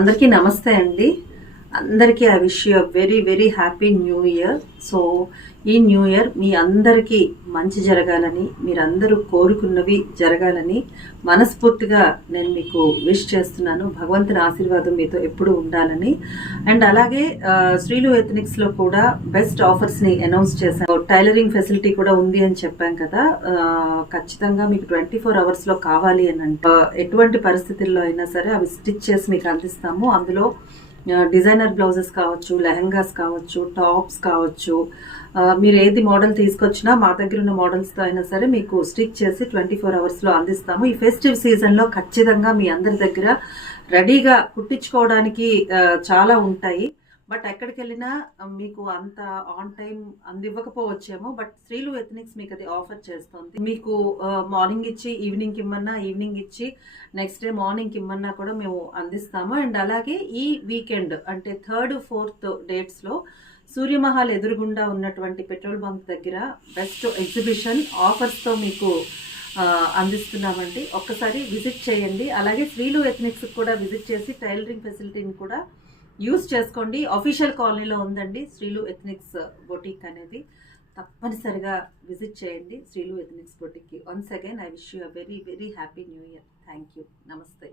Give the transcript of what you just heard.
అందరికీ నమస్తే అండి. అందరికీ I wish you very very happy new year. So ఈ న్యూ ఇయర్ మీ అందరికీ మంచి జరగాలని, మీరందరూ కోరుకున్నవి జరగాలని మనస్ఫూర్తిగా నేను మీకు విష్ చేస్తున్నాను. భగవంతుని ఆశీర్వాదం మీతో ఎప్పుడూ ఉండాలని. అండ్ అలాగే శ్రీలు ఎథనిక్స్లో కూడా బెస్ట్ ఆఫర్స్ని అనౌన్స్ చేశాను. టైలరింగ్ ఫెసిలిటీ కూడా ఉంది అని చెప్పాం కదా. ఖచ్చితంగా మీకు 24 అవర్స్లో కావాలి అని అంటే ఎటువంటి పరిస్థితుల్లో అయినా సరే అవి స్టిచ్ చేసి మీకు అందిస్తాము. అందులో డిజైనర్ బ్లౌజెస్ కావచ్చు, లెహంగాస్ కావచ్చు, టాప్స్ కావచ్చు, మీరు ఏది మోడల్ తీసుకొచ్చినా మా దగ్గర ఉన్న మోడల్స్తో అయినా సరే మీకు స్టిచ్ చేసి 24 అవర్స్లో అందిస్తాము. ఈ ఫెస్టివ్ సీజన్లో ఖచ్చితంగా మీ అందరి దగ్గర రెడీగా కుట్టించుకోవడానికి చాలా ఉంటాయి. బట్ ఎక్కడికి వెళ్ళినా మీకు అంత ఆన్ టైం అందివ్వకపోవచ్చేమో. బట్ శ్రీలు ఎథనిక్స్ మీకు అది ఆఫర్ చేస్తుంది. మీకు మార్నింగ్ ఇచ్చి ఈవినింగ్ ఇమ్మన్నా, ఈవినింగ్ ఇచ్చి నెక్స్ట్ డే మార్నింగ్ ఇమ్మన్నా కూడా మేము అందిస్తాము. అండ్ అలాగే ఈ వీకెండ్ అంటే 3rd, 4th డేట్స్లో సూర్యమహల్ ఎదురుగుండా ఉన్నటువంటి పెట్రోల్ బంక్ దగ్గర బెస్ట్ ఎగ్జిబిషన్ ఆఫర్స్తో మీకు అందిస్తున్నామండి. ఒక్కసారి విజిట్ చేయండి. అలాగే శ్రీలు ఎథనిక్స్ కూడా విజిట్ చేసి టైలరింగ్ ఫెసిలిటీని కూడా యూజ్ చేసుకోండి. అఫీషియల్ కాలనీలో ఉందండి శ్రీలు ఎథనిక్స్ బొటిక్ అనేది. తప్పనిసరిగా విజిట్ చేయండి శ్రీలు ఎథనిక్స్ బొటిక్కి. Once again I wish you a very very happy new year. Thank you. నమస్తే.